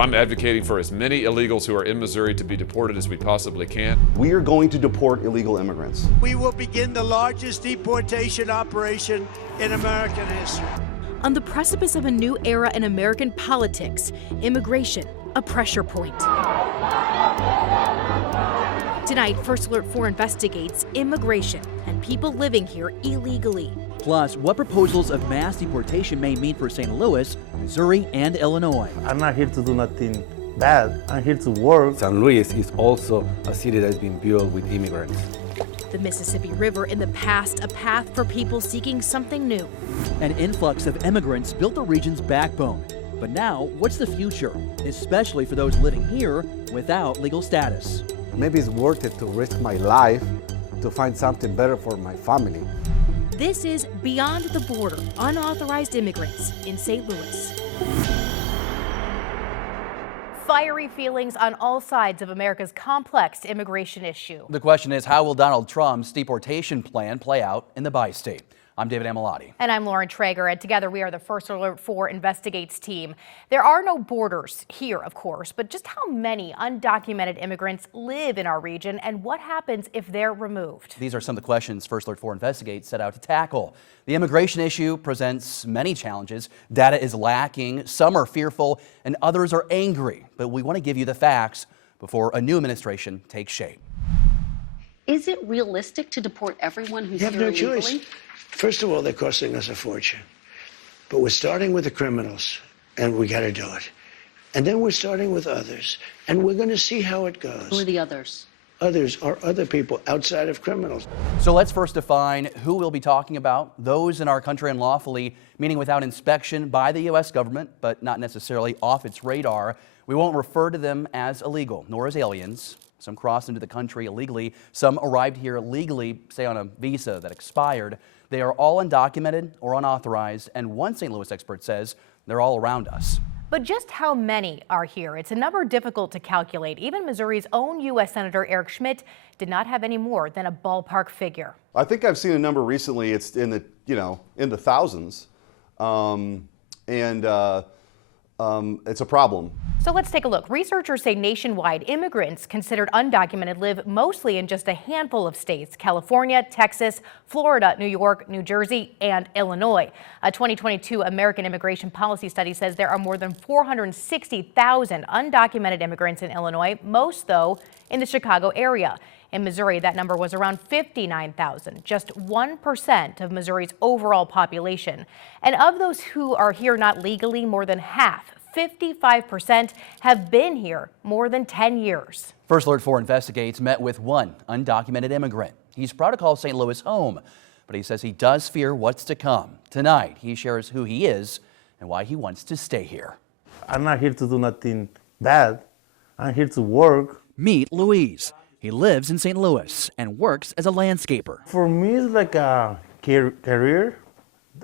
Well, I'm advocating for as many illegals who are in Missouri to be deported as we possibly can. We are going to deport illegal immigrants. We will begin the largest deportation operation in American history. On the precipice of a new era in American politics, immigration, a pressure point. Tonight, First Alert 4 investigates immigration and people living here illegally. Plus, what proposals of mass deportation may mean for St. Louis, Missouri, and Illinois. I'm not here to do nothing bad. I'm here to work. St. Louis is also a city that has been built with immigrants. The Mississippi River in the past, a path for people seeking something new. An influx of immigrants built the region's backbone. But now, what's the future, especially for those living here without legal status? Maybe it's worth it to risk my life to find something better for my family. This is Beyond the Border, Unauthorized Immigrants in St. Louis. Fiery feelings on all sides of America's complex immigration issue. The question is, how will Donald Trump's deportation plan play out in the bi-state? I'm David Amilati. And I'm Lauren Traeger, and together we are the First Alert 4 Investigates team. There are no borders here, of course, but just how many undocumented immigrants live in our region and what happens if they're removed? These are some of the questions First Alert 4 Investigates set out to tackle. The immigration issue presents many challenges. Data is lacking, some are fearful, and others are angry. But we want to give you the facts before a new administration takes shape. Is it realistic to deport everyone who's here illegally? You have no choice. First of all, they're costing us a fortune. But we're starting with the criminals, and we got to do it. And then we're starting with others, and we're going to see how it goes. Who are the others? Others are other people outside of criminals. So let's first define who we'll be talking about. Those in our country unlawfully, meaning without inspection by the U.S. government, but not necessarily off its radar. We won't refer to them as illegal, nor as aliens. Some crossed into the country illegally. Some arrived here legally, say on a visa that expired. They are all undocumented or unauthorized, and one St. Louis expert says they're all around us. But just how many are here? It's a number difficult to calculate. Even Missouri's own U.S. Senator Eric Schmidt did not have any more than a ballpark figure. I think I've seen a number recently. It's in the in the thousands, it's a problem. So let's take a look. Researchers say nationwide immigrants considered undocumented live mostly in just a handful of states: California, Texas, Florida, New York, New Jersey, and Illinois. A 2022 American Immigration Policy Study says there are more than 460,000 undocumented immigrants in Illinois, most though in the Chicago area. In Missouri, that number was around 59,000, just 1% of Missouri's overall population. And of those who are here not legally, more than half, 55%, have been here more than 10 years. First Alert 4 Investigates met with one undocumented immigrant. He's proud to call St. Louis home, but he says he does fear what's to come. Tonight, he shares who he is and why he wants to stay here. I'm not here to do nothing bad. I'm here to work. Meet Luis. He lives in St. Louis and works as a landscaper. For me, it's like a career.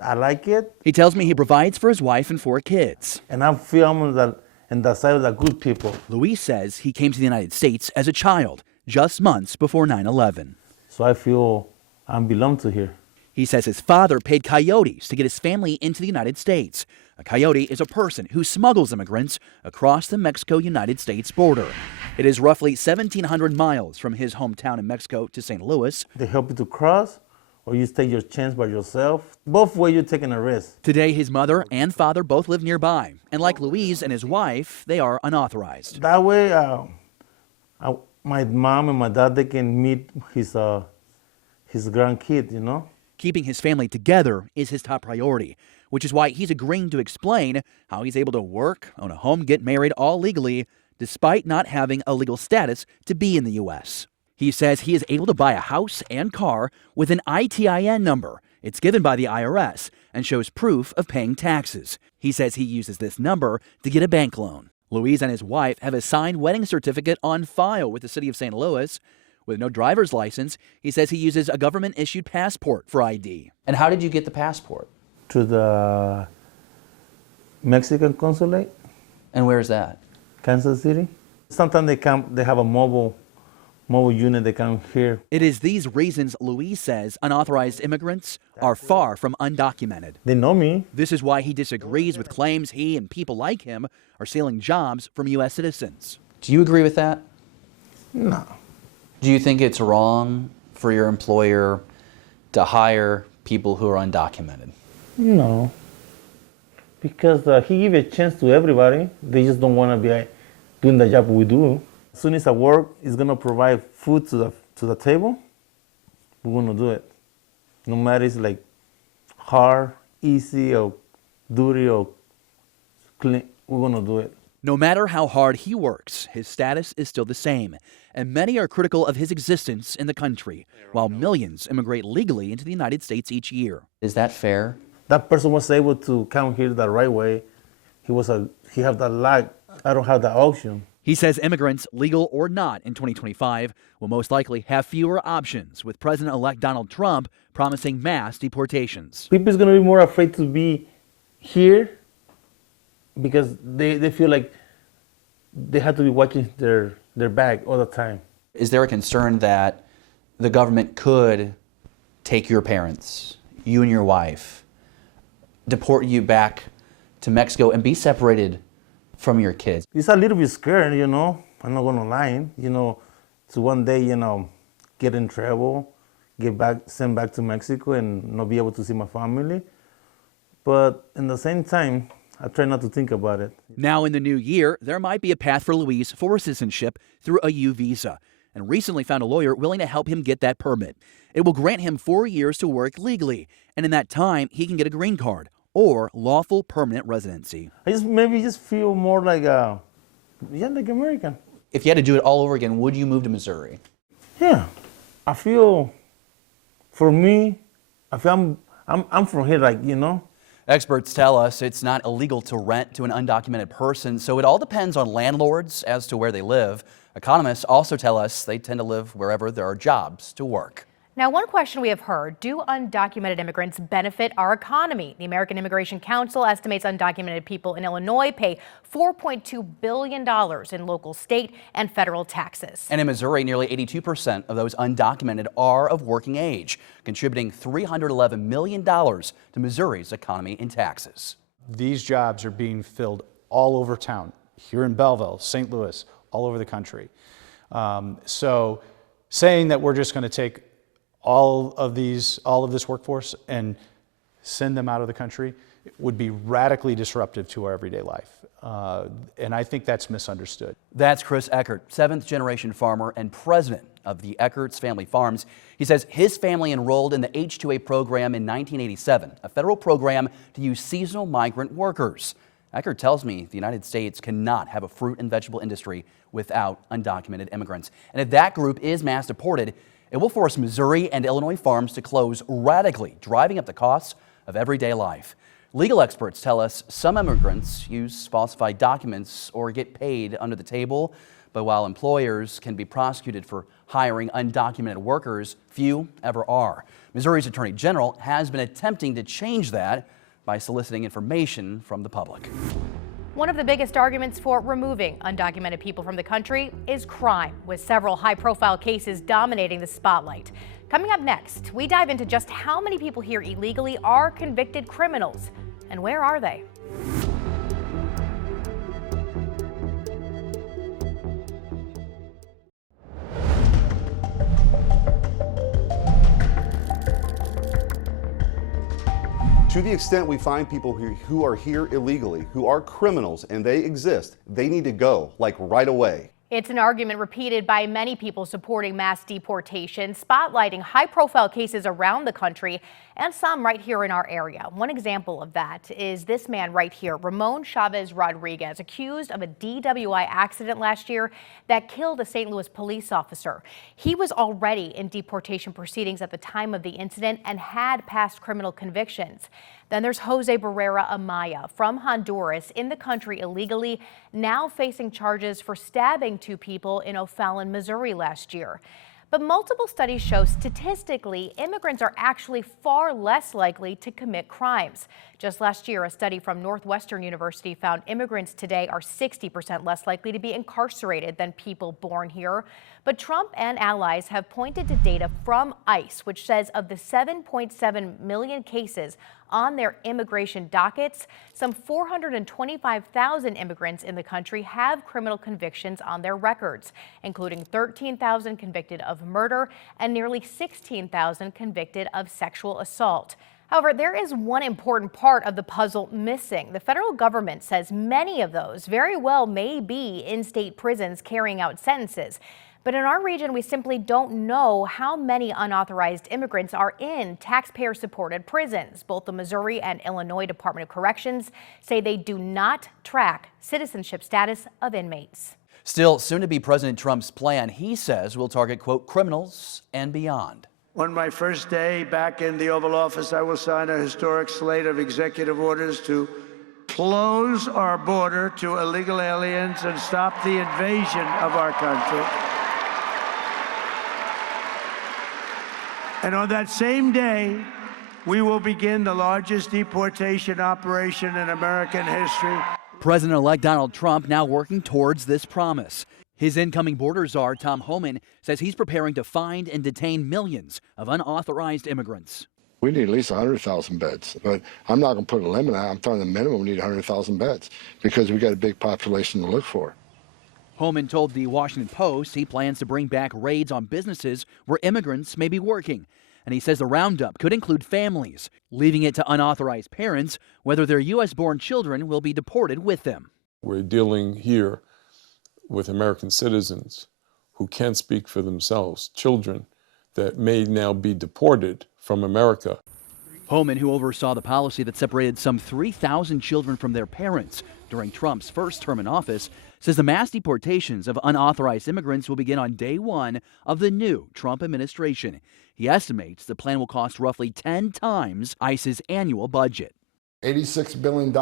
I like it. He tells me he provides for his wife and 4 kids. And I feel I'm on the side of the good people. Luis says he came to the United States as a child, just months before 9/11. So I feel I belong to here. He says his father paid coyotes to get his family into the United States. A coyote is a person who smuggles immigrants across the Mexico-United States border. It is roughly 1,700 miles from his hometown in Mexico to St. Louis. They help you to cross, or you take your chance by yourself. Both ways, you're taking a risk. Today, his mother and father both live nearby. And like Luis and his wife, they are unauthorized. That way, my mom and my dad, they can meet his grandkid, you know? Keeping his family together is his top priority, which is why he's agreeing to explain how he's able to work, own a home, get married all legally, despite not having a legal status to be in the U.S. He says he is able to buy a house and car with an ITIN number. It's given by the IRS and shows proof of paying taxes. He says he uses this number to get a bank loan. Luis and his wife have a signed wedding certificate on file with the city of St. Louis. With no driver's license, he says he uses a government-issued passport for ID. And how did you get the passport? To the Mexican consulate. And where is that? Kansas City. Sometimes they have a mobile mobile unit that come here. It is these reasons Luis says unauthorized immigrants are far from undocumented. They know me. This is why he disagrees with claims he and people like him are stealing jobs from U.S. citizens. Do you agree with that? No. Do you think it's wrong for your employer to hire people who are undocumented? No. Because he gives a chance to everybody. They just don't want to be doing the job we do. As soon as I work is going to provide food to the table, we're going to do it. No matter it's like hard, easy, or dirty, or clean, we're going to do it. No matter how hard he works, his status is still the same, and many are critical of his existence in the country, while millions immigrate legally into the United States each year. Is that fair? That person was able to come here the right way. He had that luck. I don't have that option. He says immigrants, legal or not, in 2025 will most likely have fewer options, with President-elect Donald Trump promising mass deportations. People is going to be more afraid to be here because they feel like they have to be watching their back all the time. Is there a concern that the government could take your parents, you and your wife, deport you back to Mexico and be separated from your kids? It's a little bit scary, I'm not going to lie, to one day, get in trouble, sent back to Mexico and not be able to see my family. But in the same time, I try not to think about it. Now in the new year, there might be a path for Luis for citizenship through a U visa, and recently found a lawyer willing to help him get that permit. It will grant him 4 years to work legally, and in that time, he can get a green card or lawful permanent residency. I just feel more like like American. If you had to do it all over again, would you move to Missouri? Yeah, I feel, for me, I'm from here, Experts tell us it's not illegal to rent to an undocumented person, so it all depends on landlords as to where they live. Economists also tell us they tend to live wherever there are jobs to work. Now, one question we have heard, do undocumented immigrants benefit our economy? The American Immigration Council estimates undocumented people in Illinois pay $4.2 billion in local, state, and federal taxes. And in Missouri, nearly 82% of those undocumented are of working age, contributing $311 million to Missouri's economy in taxes. These jobs are being filled all over town, here in Belleville, St. Louis, all over the country. So saying that we're just going to take all of this workforce and send them out of the country would be radically disruptive to our everyday life. And I think that's misunderstood. That's Chris Eckert, 7th-generation farmer and president of the Eckert's Family Farms. He says his family enrolled in the H-2A program in 1987, a federal program to use seasonal migrant workers. Eckert tells me the United States cannot have a fruit and vegetable industry without undocumented immigrants. And if that group is mass deported, it will force Missouri and Illinois farms to close radically, driving up the costs of everyday life. Legal experts tell us some immigrants use falsified documents or get paid under the table, but while employers can be prosecuted for hiring undocumented workers, few ever are. Missouri's Attorney General has been attempting to change that by soliciting information from the public. One of the biggest arguments for removing undocumented people from the country is crime, with several high-profile cases dominating the spotlight. Coming up next, we dive into just how many people here illegally are convicted criminals, and where are they? To the extent we find people who are here illegally, who are criminals, and they exist, they need to go, like right away. It's an argument repeated by many people supporting mass deportation, spotlighting high-profile cases around the country and some right here in our area. One example of that is this man right here, Ramon Chavez Rodriguez, accused of a DWI accident last year that killed a St. Louis police officer. He was already in deportation proceedings at the time of the incident and had past criminal convictions. Then there's Jose Barrera Amaya from Honduras, in the country illegally, now facing charges for stabbing 2 people in O'Fallon, Missouri last year. But multiple studies show statistically immigrants are actually far less likely to commit crimes. Just last year, a study from Northwestern University found immigrants today are 60% less likely to be incarcerated than people born here. But Trump and allies have pointed to data from ICE, which says of the 7.7 million cases on their immigration dockets, some 425,000 immigrants in the country have criminal convictions on their records, including 13,000 convicted of murder and nearly 16,000 convicted of sexual assault. However, there is one important part of the puzzle missing. The federal government says many of those very well may be in state prisons carrying out sentences. But in our region, we simply don't know how many unauthorized immigrants are in taxpayer-supported prisons. Both the Missouri and Illinois Department of Corrections say they do not track citizenship status of inmates. Still, soon to be President Trump's plan, he says, will target, quote, criminals and beyond. On my first day back in the Oval Office, I will sign a historic slate of executive orders to close our border to illegal aliens and stop the invasion of our country. And on that same day, we will begin the largest deportation operation in American history. President-elect Donald Trump now working towards this promise. His incoming border czar, Tom Homan, says he's preparing to find and detain millions of unauthorized immigrants. We need at least 100,000 beds, but I'm not going to put a limit on it. I'm telling the minimum we need 100,000 beds because we got a big population to look for. Homan told the Washington Post he plans to bring back raids on businesses where immigrants may be working. And he says the roundup could include families, leaving it to unauthorized parents whether their U.S.-born children will be deported with them. We're dealing here with American citizens who can't speak for themselves, children that may now be deported from America. Homan, who oversaw the policy that separated some 3,000 children from their parents during Trump's first term in office, says the mass deportations of unauthorized immigrants will begin on day one of the new Trump administration. He estimates the plan will cost roughly 10 times ICE's annual budget. $86 billion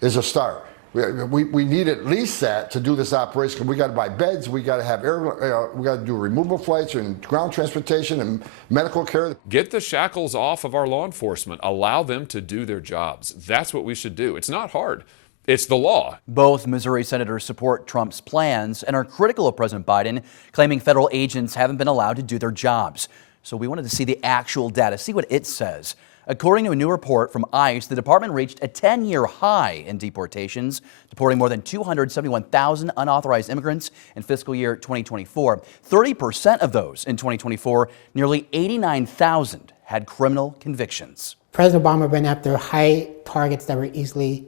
is a start. We need at least that to do this operation. We got to buy beds, we got to have we got to do removal flights and ground transportation and medical care. Get the shackles off of our law enforcement. Allow them to do their jobs. That's what we should do. It's not hard. It's the law. Both Missouri senators support Trump's plans and are critical of President Biden, claiming federal agents haven't been allowed to do their jobs. So we wanted to see the actual data, see what it says. According to a new report from ICE, the department reached a 10-year high in deportations, deporting more than 271,000 unauthorized immigrants in fiscal year 2024. 30% of those in 2024, nearly 89,000, had criminal convictions. President Obama went after high targets that were easily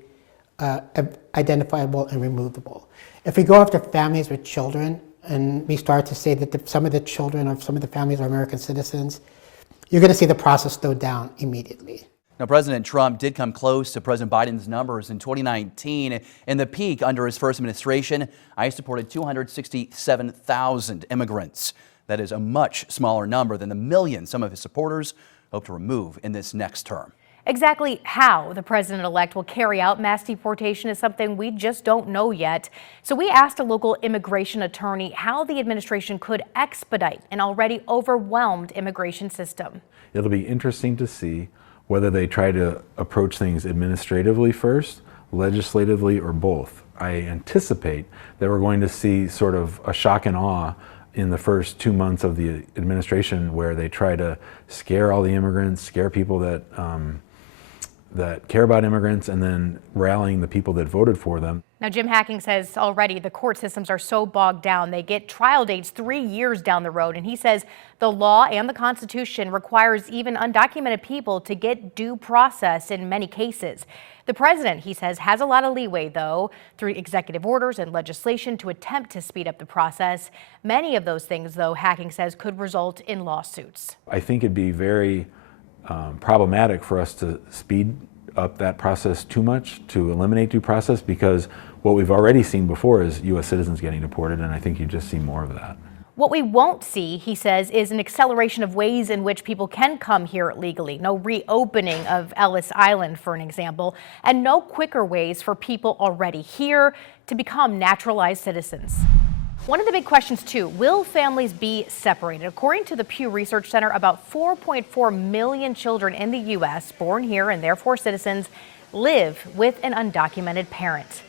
identifiable and removable. If we go after families with children and we start to say that some of the children of some of the families are American citizens, you're going to see the process slow down immediately. Now, President Trump did come close to President Biden's numbers in 2019. In the peak under his first administration, ICE deported 267,000 immigrants. That is a much smaller number than the millions some of his supporters hope to remove in this next term. Exactly how the president-elect will carry out mass deportation is something we just don't know yet. So we asked a local immigration attorney how the administration could expedite an already overwhelmed immigration system. It'll be interesting to see whether they try to approach things administratively first, legislatively, or both. I anticipate that we're going to see sort of a shock and awe in the first 2 months of the administration where they try to scare all the immigrants, scare people that care about immigrants, and then rallying the people that voted for them. Now, Jim Hacking says already the court systems are so bogged down, they get trial dates 3 years down the road. And he says the law and the Constitution requires even undocumented people to get due process in many cases. The president, he says, has a lot of leeway, though, through executive orders and legislation to attempt to speed up the process. Many of those things, though, Hacking says, could result in lawsuits. I think it'd be very problematic for us to speed up that process too much, to eliminate due process, because what we've already seen before is U.S. citizens getting deported, and I think you just see more of that. What we won't see, he says, is an acceleration of ways in which people can come here legally. No reopening of Ellis Island, for an example, and no quicker ways for people already here to become naturalized citizens. One of the big questions, too, will families be separated? According to the Pew Research Center, about 4.4 million children in the U.S. born here and therefore citizens live with an undocumented parent.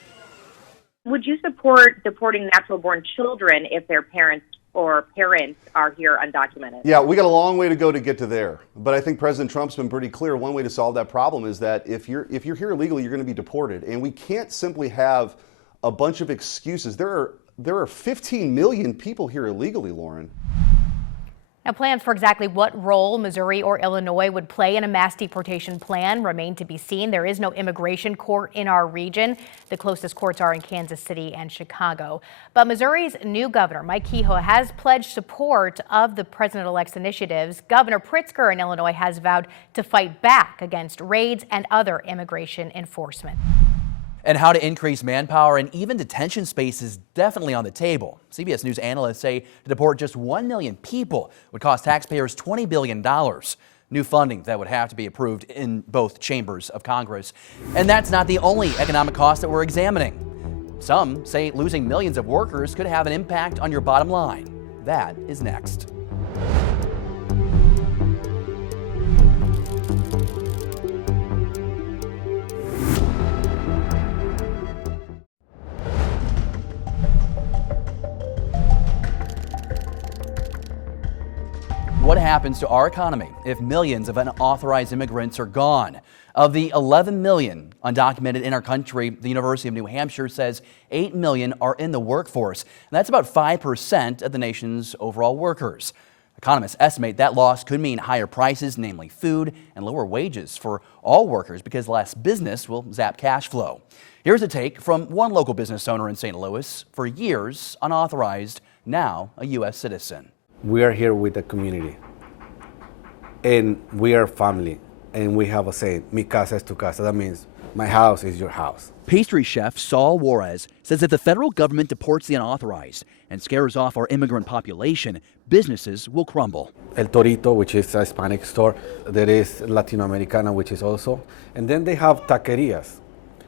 Would you support deporting natural-born children if their parents or parents are here undocumented. Yeah, we got a long way to go to get to there. But I think President Trump's been pretty clear. One way to solve that problem is that if you're here illegally, you're going to be deported. And we can't simply have a bunch of excuses. There are 15 million people here illegally, Lauren. Now, plans for exactly what role Missouri or Illinois would play in a mass deportation plan remain to be seen. There is no immigration court in our region. The closest courts are in Kansas City and Chicago. But Missouri's new governor, Mike Kehoe, has pledged support of the president-elect's initiatives. Governor Pritzker in Illinois has vowed to fight back against raids and other immigration enforcement. And how to increase manpower and even detention space is definitely on the table. CBS News analysts say to deport just 1 million people would cost taxpayers $20 billion. New funding that would have to be approved in both chambers of Congress. And that's not the only economic cost that we're examining. Some say losing millions of workers could have an impact on your bottom line. That is next. What happens to our economy if millions of unauthorized immigrants are gone? Of the 11 million undocumented in our country, the University of New Hampshire says 8 million are in the workforce. And that's about 5% of the nation's overall workers. Economists estimate that loss could mean higher prices, namely food, and lower wages for all workers because less business will zap cash flow. Here's a take from one local business owner in St. Louis, for years unauthorized, now a U.S. citizen. We are here with the community, and we are family, and we have a saying, mi casa es tu casa. That means my house is your house. Pastry chef Saul Juarez says if the federal government deports the unauthorized and scares off our immigrant population, businesses will crumble. El Torito, which is a Hispanic store. There is Latinoamericana, which is also. And then they have taquerias.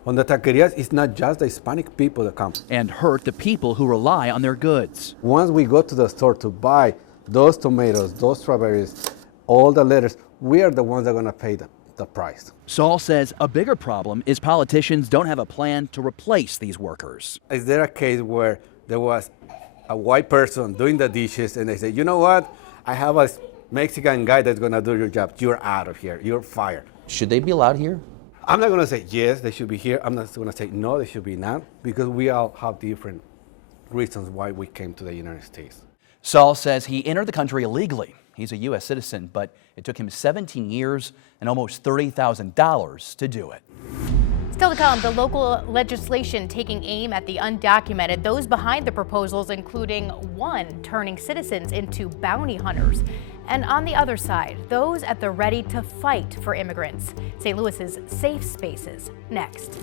On the taquerias, it's not just the Hispanic people that come. And hurt the people who rely on their goods. Once we go to the store to buy those tomatoes, those strawberries, all the lettuce, we are the ones that are going to pay the price. Saul says a bigger problem is politicians don't have a plan to replace these workers. Is there a case where there was a white person doing the dishes and they say, you know what, I have a Mexican guy that's going to do your job. You're out of here. You're fired. Should they be allowed here? I'm not going to say yes, they should be here. I'm not going to say no, they should be not, because we all have different reasons why we came to the United States. Saul says he entered the country illegally. He's a U.S. citizen, but it took him 17 years and almost $30,000 to do it. Still to come, the local legislation taking aim at the undocumented, those behind the proposals including one turning citizens into bounty hunters. And on the other side, those at the ready to fight for immigrants. St. Louis's safe spaces, next.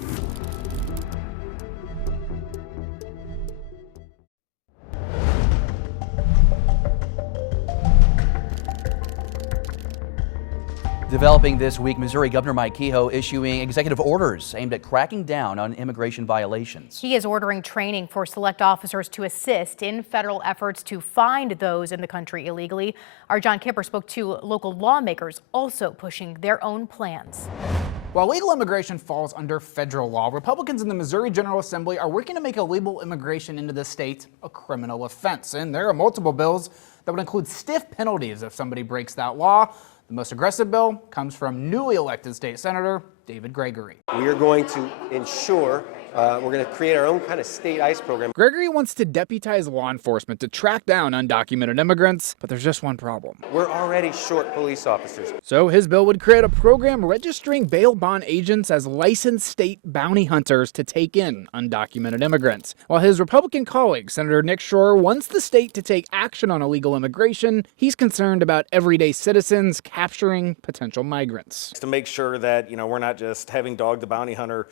Developing this week, Missouri Governor Mike Kehoe issuing executive orders aimed at cracking down on immigration violations. He is ordering training for select officers to assist in federal efforts to find those in the country illegally. Our John Kipper spoke to local lawmakers also pushing their own plans. While legal immigration falls under federal law, Republicans in the Missouri General Assembly are working to make illegal immigration into the state a criminal offense. And there are multiple bills that would include stiff penalties if somebody breaks that law. The most aggressive bill comes from newly elected state senator David Gregory. We are going to ensure we're going to create our own kind of state ICE program. Gregory wants to deputize law enforcement to track down undocumented immigrants, but there's just one problem. We're already short police officers. So his bill would create a program registering bail bond agents as licensed state bounty hunters to take in undocumented immigrants. While his Republican colleague, Senator Nick Shore, wants the state to take action on illegal immigration, he's concerned about everyday citizens capturing potential migrants. To make sure that, we're not just having Dog the Bounty Hunter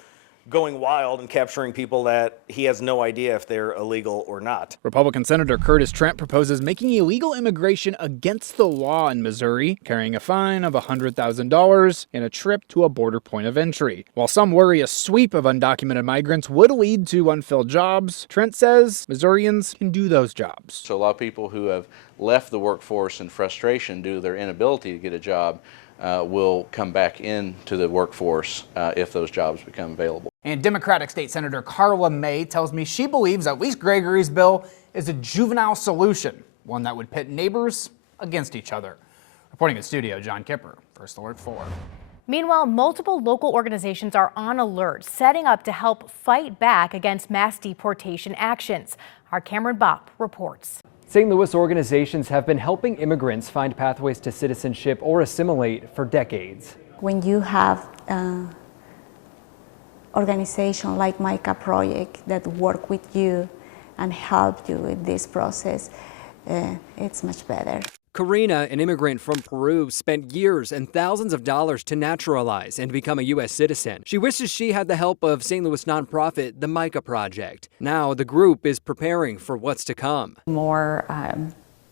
going wild and capturing people that he has no idea if they're illegal or not. Republican Senator Curtis Trent proposes making illegal immigration against the law in Missouri, carrying a fine of $100,000 and a trip to a border point of entry. While some worry a sweep of undocumented migrants would lead to unfilled jobs, Trent says Missourians can do those jobs. So a lot of people who have left the workforce in frustration due to their inability to get a job will come back into the workforce if those jobs become available. And Democratic State Senator Carla May tells me she believes at least Gregory's bill is a juvenile solution one that would pit neighbors against each other. Reporting in studio, John Kipper, First Alert 4. Meanwhile, multiple local organizations are on alert, setting up to help fight back against mass deportation actions. Our Cameron Bopp reports. St. Louis organizations have been helping immigrants find pathways to citizenship or assimilate for decades. When you have an organization like MICA Project that work with you and help you with this process, it's much better. Karina, an immigrant from Peru, spent years and thousands of dollars to naturalize and become a U.S. citizen. She wishes she had the help of St. Louis nonprofit, the MICA Project. Now the group is preparing for what's to come. More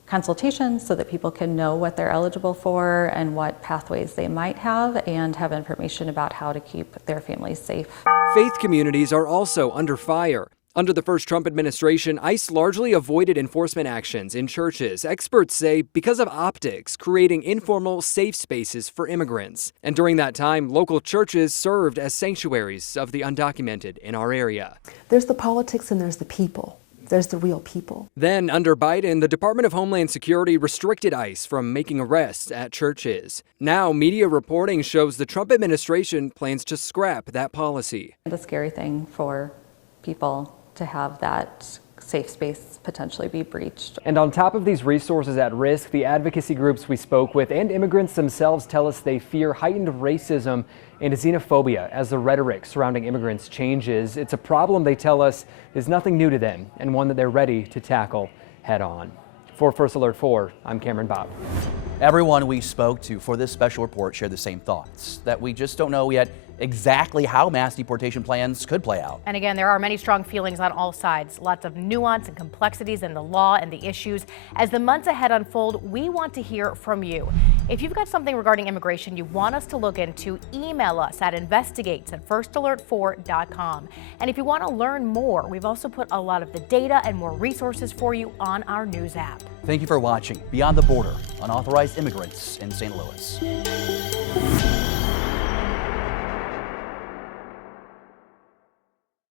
consultations so that people can know what they're eligible for and what pathways they might have, and have information about how to keep their families safe. Faith communities are also under fire. Under the first Trump administration, ICE largely avoided enforcement actions in churches, experts say because of optics, creating informal, safe spaces for immigrants. And during that time, local churches served as sanctuaries of the undocumented in our area. There's the politics and there's the people. There's the real people. Then, under Biden, the Department of Homeland Security restricted ICE from making arrests at churches. Now, media reporting shows the Trump administration plans to scrap that policy. The scary thing for people to have that safe space potentially be breached. And on top of these resources at risk, the advocacy groups we spoke with and immigrants themselves tell us they fear heightened racism and xenophobia as the rhetoric surrounding immigrants changes. It's a problem, they tell us, is nothing new to them and one that they're ready to tackle head on. For First Alert 4, I'm Cameron Bopp. Everyone we spoke to for this special report shared the same thoughts, that we just don't know yet exactly how mass deportation plans could play out. And again, there are many strong feelings on all sides, lots of nuance and complexities in the law and the issues. As the months ahead unfold, we want to hear from you. If you've got something regarding immigration you want us to look into, email us at investigates@firstalert4.com. And if you want to learn more, we've also put a lot of the data and more resources for you on our news app. Thank you for watching Beyond the Border, Unauthorized Immigrants in St. Louis.